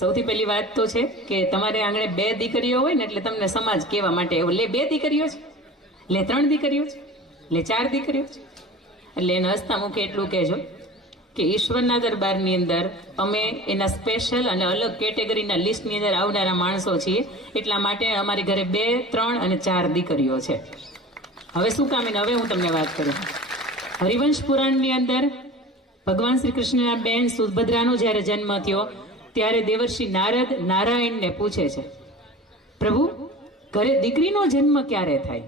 સૌથી પહેલી વાત તો છે કે તમારે આંગણે બે દીકરીઓ હોય ને એટલે તમને સમાજ કહેવા માટે લે બે દીકરીઓ છે, લે ત્રણ દીકરીઓ છે, લે ચાર દીકરીઓ છે, એટલે એને હસતા મુખે એટલું કહેજો કે ઈશ્વરના દરબારની અંદર અમે એના સ્પેશિયલ અને અલગ કેટેગરીના લિસ્ટની અંદર આવનારા માણસો છીએ, એટલા માટે અમારી ઘરે 2, 3 અને 4 દીકરીઓ છે. હવે શું કામ એને હવે હું તમને વાત કરું. હરિવંશ પુરાણની અંદર ભગવાન શ્રી કૃષ્ણના બેન સુભદ્રાનો જ્યારે જન્મ થયો ત્યારે દેવર્ષિ નારદ નારાયણને પૂછે છે, પ્રભુ ઘરે દીકરીનો જન્મ ક્યારે થાય?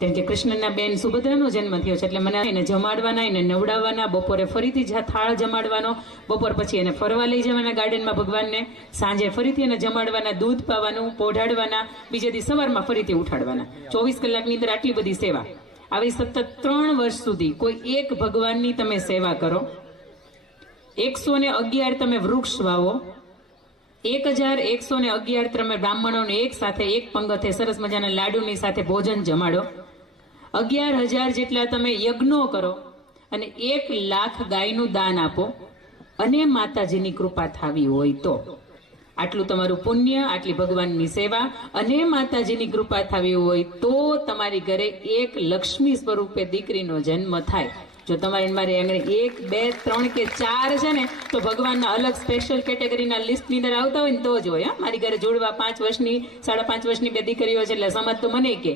કેમ કે કૃષ્ણના બેન સુભદ્રાનો જન્મ થયો છે એટલે મને એને જમાડવાના, એને નવડાવવાના, બપોરે ફરીથી થાળ જમાડવાનો, બપોર પછી એને ફરવા લઈ જવાના ગાર્ડનમાં ભગવાનને, સાંજે ફરીથી એને જમાડવાના, દૂધ પાવાનું, પોઢાડવાના, બીજે દી સવારમાં ફરીથી ઉઠાડવાના. 24 કલાકની અંદર આટલી બધી સેવા. આવી સતત 3 વર્ષ સુધી કોઈ એક ભગવાનની તમે સેવા કરો, 111 તમે વૃક્ષ વાવો, 1111 તમે બ્રાહ્મણોને એક સાથે એક પંગતે સરસ મજાના લાડુની સાથે ભોજન જમાડો, 11,000 જેટલા તમે યજ્ઞો કરો અને 1 લાખ ગાયનું દાન આપો અને માતાજીની કૃપા થાવી હોય તો, આટલું તમારું પુણ્ય, આટલી ભગવાનની સેવા અને માતાજીની કૃપા થાવી હોય તો તમારી ઘરે એક લક્ષ્મી સ્વરૂપે દીકરીનો જન્મ થાય. જો તમારે મારી આંગણે 1, 2, 3 કે 4 છે ને તો ભગવાનના અલગ સ્પેશિયલ કેટેગરીના લિસ્ટની અંદર આવતા હોય ને તો જ હોય. મારી ઘરે જોડવા 5 વર્ષની 5.5 વર્ષની 2 દીકરીઓ છે એટલે સમાજ તો મને કે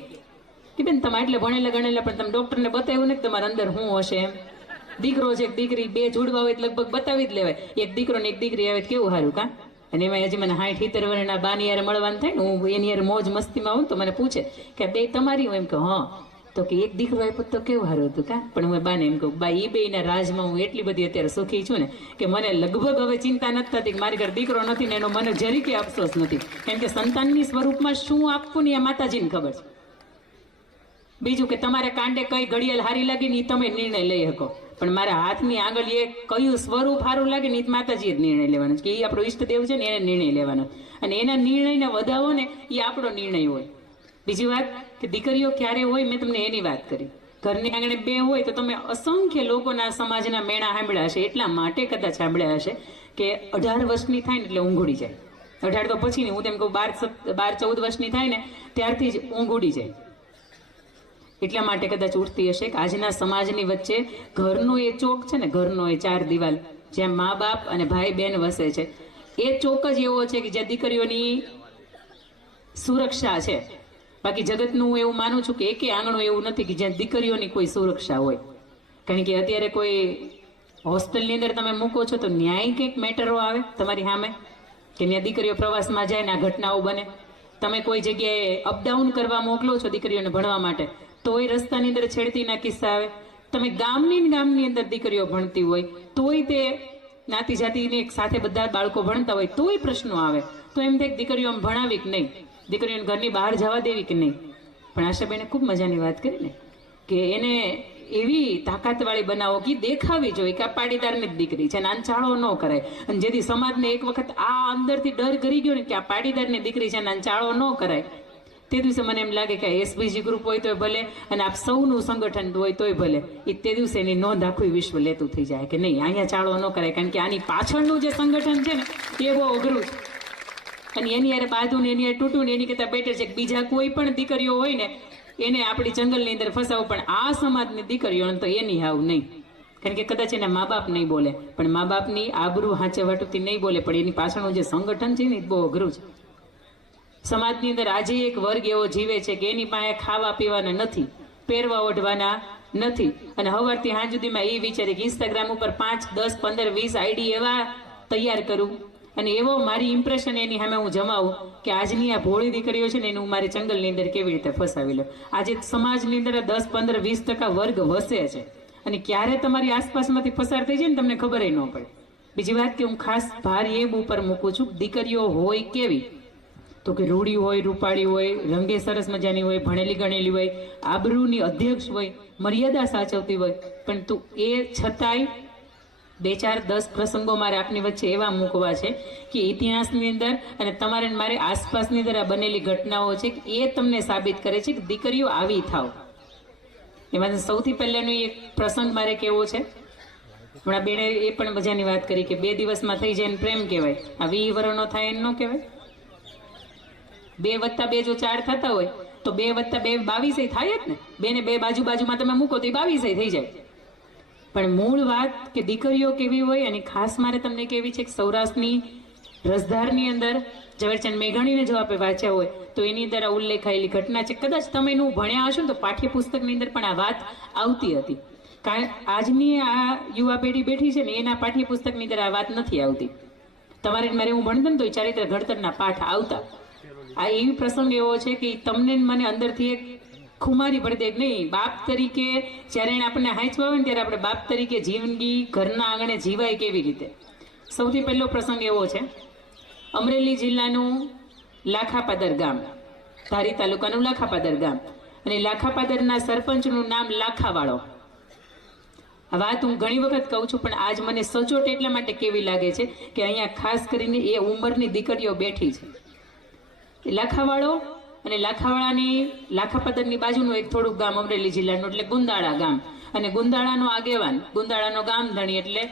બેન તમે એટલે ભણેલા ગણેલા પણ તમે ડોક્ટરને બતાવ્યું ને તમારા અંદર શું હશે એમ. દીકરો છે દીકરી 2 જોડવા હોય લગભગ બતાવી જ લેવાય. એક દીકરો ને એક દીકરી આવે કેવું સારું કા. અને એમાં હજી મને 60-70 વર્ષના બાની યારે મળવાનું થાય ને, હું એની યારે મોજ મસ્તીમાં આવું તો મને પૂછે કે બે તમારી હોય? એમ કે હા. તો કે એક દીકરો આપ્યો તો કેવું સારું હતું કા. પણ હું બાને એમ કહું બા એ બેના રાજમાં હું એટલી બધી અત્યારે સુખી છું ને કે મને લગભગ હવે ચિંતા નથી થતી કે મારી ઘર દીકરો નથી ને એનો મને જરી કે અફસોસ નથી. કેમ કે સંતાનની સ્વરૂપમાં શું આપવું ને એ માતાજીને ખબર છે. બીજું કે તમારે કાંડે કઈ ઘડિયાળ હારી લાગી ને એ તમે નિર્ણય લઈ શકો, પણ મારા હાથની આંગળીએ કયું સ્વરૂપ સારું લાગે ને એ માતાજીએ જ નિર્ણય લેવાનો છે કે એ આપણો ઈષ્ટદેવ છે ને એને નિર્ણય લેવાનો, અને એના નિર્ણયને વધાવો ને એ આપણો નિર્ણય હોય. બીજી વાત કે દીકરીઓ ક્યારે હોય મેં તમને એની વાત કરી. ઘરની આંગણે 2 હોય તો તમે અસંખ્ય લોકોના સમાજના મેળા સાંભળ્યા હશે, એટલા માટે કદાચ સાંભળ્યા હશે કે 18 વર્ષની થાય ને એટલે ઊંઘડી જાય. 18 તો પછી નહીં, હું તેમ કહું 12-14 વર્ષની થાય ને ત્યારથી જ ઊંઘડી જાય. એટલા માટે કદાચ ઉઠતી હશે કે આજના સમાજની વચ્ચે ઘરનો એ ચોક છે ને, ઘરનો એ 4 દિવાલ જ્યાં મા બાપ અને ભાઈ બહેન વસે છે, એ ચોક જ એવો છે કે જ્યાં દીકરીઓની સુરક્ષા છે. બાકી જગતનું હું એવું માનું છું કે એકે આંગણું એવું નથી કે જ્યાં દીકરીઓની કોઈ સુરક્ષા હોય. કારણ કે અત્યારે કોઈ હોસ્ટેલની અંદર તમે મૂકો છો તો ન્યાય કંઈક મેટરો આવે તમારી સામે કે ત્યાં દીકરીઓ પ્રવાસમાં જાય ને આ ઘટનાઓ બને. તમે કોઈ જગ્યાએ અપડાઉન કરવા મોકલો છો દીકરીઓને ભણવા માટે તોય રસ્તાની અંદર છેડતીના કિસ્સા આવે. તમે ગામની અંદર દીકરીઓ ભણતી હોય તોય તે નાતી જાતિની એક સાથે બધા બાળકો ભણતા હોય તોય પ્રશ્નો આવે. તો એમ થાય દીકરીઓ ભણાવી કે નહીં, દીકરીઓને ઘરની બહાર જવા દેવી કે નહીં. પણ આશાબેને ખૂબ મજાની વાત કરી ને કે એને એવી તાકાતવાળી બનાવો કે દેખાવી જોઈએ કે આ પાટીદારની જ દીકરી છે, નાનચાળો ન કરાય. અને જેથી સમાજને એક વખત આ અંદરથી ડર કરી ગયો ને કે આ પાટીદારની દીકરી છે, નાનચાળો ન કરાય, તે દિવસે મને એમ લાગે કે એસબીજી ગ્રુપ હોય તોય ભલે અને આપ સૌનું સંગઠન હોય તોય ભલે, એ તે દિવસે એની નોંધ આખું વિશ્વ લેતું થઈ જાય કે નહીં અહીંયા ચાળો ન કરાય. કારણ કે આની પાછળનું જે સંગઠન છે ને એ બહુ અઘરું છે. અને એની યારે બાંધું ને એની યારે તૂટું ને એની કરતાં બેટર છે કે બીજા કોઈ પણ દીકરીઓ હોય ને એને આપણી જંગલની અંદર ફસાવું, પણ આ સમાજની દીકરીઓને તો એની હાવ નહીં. કારણ કે કદાચ એના મા બાપ નહીં બોલે પણ મા બાપની આબરૂ હાંચવાટુથી નહીં બોલે, પણ એની પાછળનું જે સંગઠન છે ને એ બહુ અઘરું છે. સમાજની અંદર આજે એક વર્ગ એવો જીવે છે કે એની પાસે ખાવા પીવાના નથી, પહેરવા ઓઢવાના નથી, અને સવારથી સાંજ સુધીમાં એ વિચારે કે ઇન્સ્ટાગ્રામ ઉપર 5, 10, 15, 20 આઈડી એવા તૈયાર કરું અને એવો મારી ઇમ્પ્રેશન એની સામે હું જમાવું કે આજની આ ભોળી દીકરીઓ છે ને એને હું મારી જંગલની અંદર કેવી રીતે ફસાવી લઉં. આજે સમાજની અંદર 10, 15, 20% વર્ગ વસે છે અને ક્યારે તમારી આસપાસમાંથી પસાર થઈ જાય ને તમને ખબર ન પડે. બીજી વાત કે હું ખાસ ભાર એમ ઉપર મૂકું છું દીકરીઓ હોય કેવી, તો કે રૂડી હોય, રૂપાળી હોય, રંગે સરસ મજાની હોય, ભણેલી ગણેલી હોય, આબરૂની અધ્યક્ષ હોય, મર્યાદા સાચવતી હોય, પણ તું એ છતાંય 2, 4, 10 પ્રસંગો મારે આપની વચ્ચે એવા મૂકવા છે કે ઇતિહાસની અંદર અને તમારે મારે આસપાસની અંદર આ બનેલી ઘટનાઓ છે કે એ તમને સાબિત કરે છે કે દીકરીઓ આવી થાવ. એમાં સૌથી પહેલાનો એક પ્રસંગ મારે કેવો છે હમણાં બેને એ પણ મજાની વાત કરી કે 2 દિવસમાં થઈ જાય ને પ્રેમ કહેવાય, આ 20 વર્ષનો થાય એમ ન કહેવાય. 2 + 2 જો 4 થતા હોય તો 2 + 2 22 થાય જ ને. 2 ને 2 બાજુમાં તમે મૂકો તો 22 થઈ જાય. પણ મૂળ વાત કે દીકરીઓ કેવી હોય, અને ખાસ મારે તમને કેવી છે કે સૌરાષ્ટ્રની રસધારની અંદર ઝવેરચંદ મેઘાણીને જો આપણે વાંચ્યા હોય તો એની અંદર આ ઉલ્લેખાયેલી ઘટના છે. કદાચ તમે એનું ભણ્યા હશો ને તો પાઠ્યપુસ્તકની અંદર પણ આ વાત આવતી હતી. કારણ આજની આ યુવા પેઢી બેઠી છે ને એના પાઠ્યપુસ્તકની અંદર આ વાત નથી આવતી. તમારે મારે હું ભણતો ને તો ચારિત્ર ઘડતરના પાઠ આવતા. આ એવી પ્રસંગ એવો છે કે તમને મને અંદરથી એક ખુમારી પડે કે નહીં, બાપ તરીકે જ્યારે એને આપણને હાંચવા હોય ને ત્યારે આપણે બાપ તરીકે જિંદગી ઘરના આંગણે જીવાય કેવી રીતે. સૌથી પહેલો પ્રસંગ એવો છે, અમરેલી જિલ્લાનું લાખાપાદર ગામ, ધારી તાલુકાનું લાખાપાદર ગામ, અને લાખાપાદરના સરપંચનું નામ લાખાવાળો. આ વાત હું ઘણી વખત કહું છું, પણ આજ મને સચોટ એટલા માટે કેવી લાગે છે કે અહીંયા ખાસ કરીને એ ઉંમરની દીકરીઓ બેઠી છે. લાખાવાળો અને લાખાવાળાની લાખાપાદરની બાજુનું એક થોડુંક ગામ અમરેલી જિલ્લાનું એટલે ગુંદાળા ગામ, અને ગુંદાળાનો આગેવાન, ગુંદાળાનો ગામ ધણી એટલે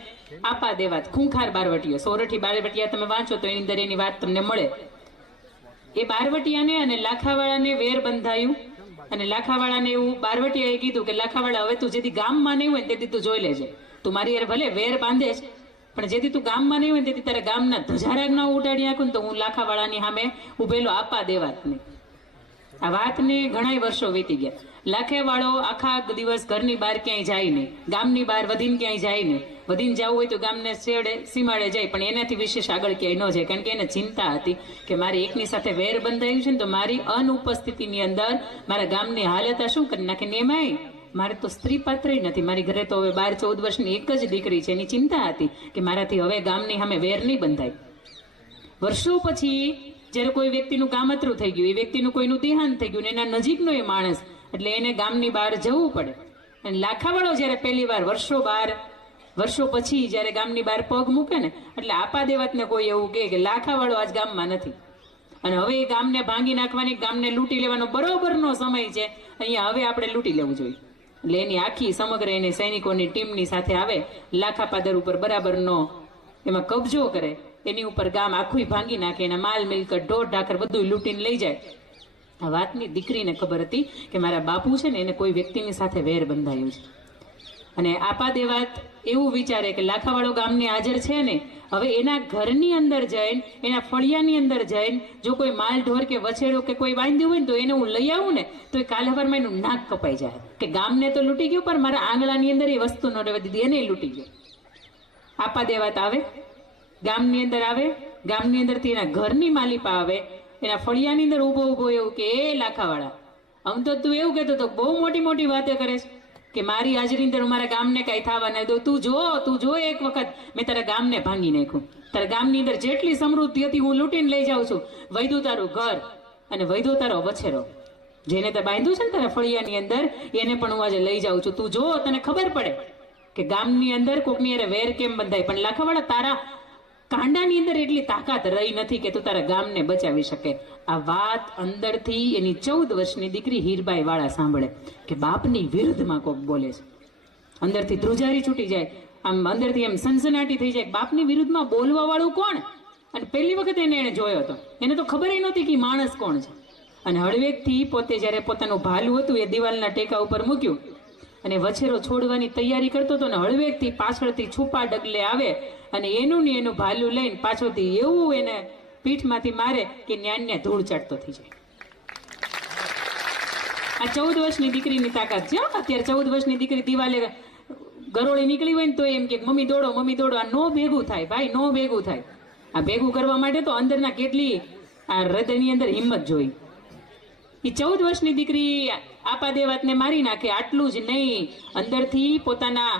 આપા દેવાત, ખૂંખાર બારવટીયો, સોરઠી બારવટીયા તમે વાંચો તો એની અંદર એની વાત તમને મળે. એ બારવટીયાને અને લાખાવાળાને વેર બંધાયું, અને લાખાવાળાને એવું બારવટીયાએ કીધું કે લાખાવાળા હવે તું જેથી ગામમાં નહીં હોય તેથી તું જોઈ લેજે, તું મારી યાર ભલે વેર બાંધે છે પણ જેથી તું ગામમાં નહીં હોય તેથી તારા ગામના ધજારાગ ના ઉડાડી નાખું ને તો હું લાખાવાળાની સામે ઉભેલો આપા દેવાત નહીં. આ વાતને ઘણા વર્ષો વીતી ગયા. લાખાવાળો આખા દિવસ ઘરની બહાર ક્યાંય જાય નહીં, ગામની બહાર વધીને ક્યાંય જાય નહીં. વધીને જવું હોય તો ગામને છેડે સીમાડે જાય, પણ એનાથી વિશેષ આગળ ક્યાંય ન જાય, કારણ કે એને ચિંતા હતી કે મારી એકની સાથે વેર બંધાયું છે ને તો મારી અનુપસ્થિતિની અંદર મારા ગામની હાલત શું કરી નાખે. ને એમાંય મારે તો સ્ત્રી પાત્ર નથી, મારી ઘરે તો હવે 12-14 વર્ષની એક જ દીકરી છે. એની ચિંતા હતી કે મારાથી હવે ગામની સામે વેર નહીં બંધાય. વર્ષો પછી જ્યારે કોઈ વ્યક્તિનું કામતરું થઈ ગયું, એ વ્યક્તિનું કોઈનું દેહાંત થઈ ગયું, એના નજીકનો એ માણસ, એટલે એને ગામની બહાર જવું પડે. અને લાખાવાળો જ્યારે પહેલી વાર વર્ષો પછી જ્યારે ગામની બહાર પગ મૂકે ને એટલે આપા દેવાતને કોઈ એવું કહે કે લાખાવાળો આજ ગામમાં નથી, અને હવે એ ગામને ભાંગી નાખવાની, ગામને લૂંટી લેવાનો બરોબરનો સમય છે, અહીંયા હવે આપણે લૂંટી લેવું જોઈએ. એટલે એની આખી સમગ્ર એની સૈનિકોની ટીમની સાથે આવે, લાખાપાદર ઉપર બરાબરનો એમાં કબજો કરે, એની ઉપર ગામ આખું ભાંગી નાખે, એના માલ મિલકત ઢોર ઢાકર બધું લૂંટીને લઈ જાય. આ વાતની દીકરીને ખબર હતી કે મારા બાપુ છે ને એને કોઈ વ્યક્તિની સાથે વેર બંધાયું છે. અને આપા દેવાત એવું વિચારે કે લાખાવાળો ગામની હાજર છે ને, હવે એના ઘરની અંદર જઈને, એના ફળિયાની અંદર જઈને જો કોઈ માલ ઢોર કે વછેડો કે કોઈ બાંધ્યું હોય ને તો એને હું લઈ આવું ને તો એ કાલ હવારમાં એનું નાક કપાઈ જાય કે ગામને તો લૂંટી ગયું પણ મારા આંગણાની અંદર એ વસ્તુ ન રહેવા દીધી, એને લૂંટી ગયો. આપા દેવાત આવે, ગામની અંદર આવે, ગામની અંદરથી એના ઘરની માલિપા આવે, એના ફળિયાની અંદર ઊભો એવું કે એ લાખાવાળા, આમ તો તું એવું કહેતો તો બહુ મોટી વાતો કરે છે કે મારી હાજરી અંદર મારા ગામને કઈ થવા ન દો, તું જો એક વખત મેં તારા ગામને ભાંગી નાખ્યું, તારા ગામની અંદર જેટલી સમૃદ્ધિ હતી હું લૂંટીને લઈ જાઉં છું, વૈધું તારું ઘર અને વૈધો તારો વછેરો, જેને તે બાંધ્યું છે ને તારા ફળિયાની અંદર એને પણ હું આજે લઈ જાઉં છું. તું જો, તને ખબર પડે કે ગામની અંદર કોકની અરે વેર કેમ બંધાય, પણ લાખાવાળા તારા કાંડાની અંદર એટલી તાકાત રહી નથી કે તું તારા ગામને બચાવી શકે. આ વાત અંદરથી એની 14 વર્ષની દીકરી હીરબાઈ વાળા સાંભળે કે બાપની વિરુદ્ધમાં કોક બોલે છે. અંદરથી ધ્રુજારી છૂટી જાય, આમ અંદરથી એમ સનસનાટી થઈ જાય, બાપની વિરુદ્ધમાં બોલવા વાળું કોણ? અને પહેલી વખત એને જોયો હતો, એને તો ખબર નહોતી કે માણસ કોણ છે. અને હળવેકથી પોતે જ્યારે પોતાનું ભાલું હતું એ દિવાલના ટેકા ઉપર મૂક્યું અને વછેરો છોડવાની તૈયારી કરતો હતો ને હળવેકથી પાછળથી છુપા ડગલે આવે અને એનું ભાલું લઈને પાછળથી એવું એને પીઠમાંથી મારે કે ન્યાન્યા ધૂળ ચાટતો થઈ જાય. આ 14 વર્ષની દીકરીની તાકાત છે. અત્યારે 14 વર્ષની દીકરી દિવાલે ગરોળી નીકળી હોય ને તો એમ કે મમ્મી દોડો. આ નો ભેગું થાય ભાઈ, નો ભેગું થાય. આ ભેગું કરવા માટે તો અંદરના કેટલી આ હૃદયની અંદર હિંમત જોઈ. એ 14 વર્ષની દીકરી આપા દેવાતને મારી નાખે. આટલું જ નહીં, અંદરથી પોતાના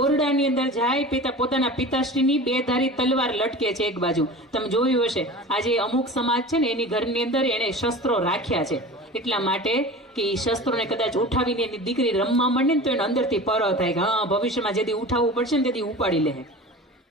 ઓરડાની અંદર જાય, પોતાના પિતાશ્રીની 2 ધારી તલવાર લટકે છે એક બાજુ. તમે જોયું હશે આજે અમુક સમાજ છે ને એની ઘરની અંદર એને શસ્ત્રો રાખ્યા છે એટલા માટે કે એ શસ્ત્રોને કદાચ ઉઠાવીને એની દીકરી રમવા માંડે ને તો એને અંદરથી પરો થાય કે હા ભવિષ્યમાં જેથી ઉઠાવવું પડશે ને તેથી ઉપાડી લે.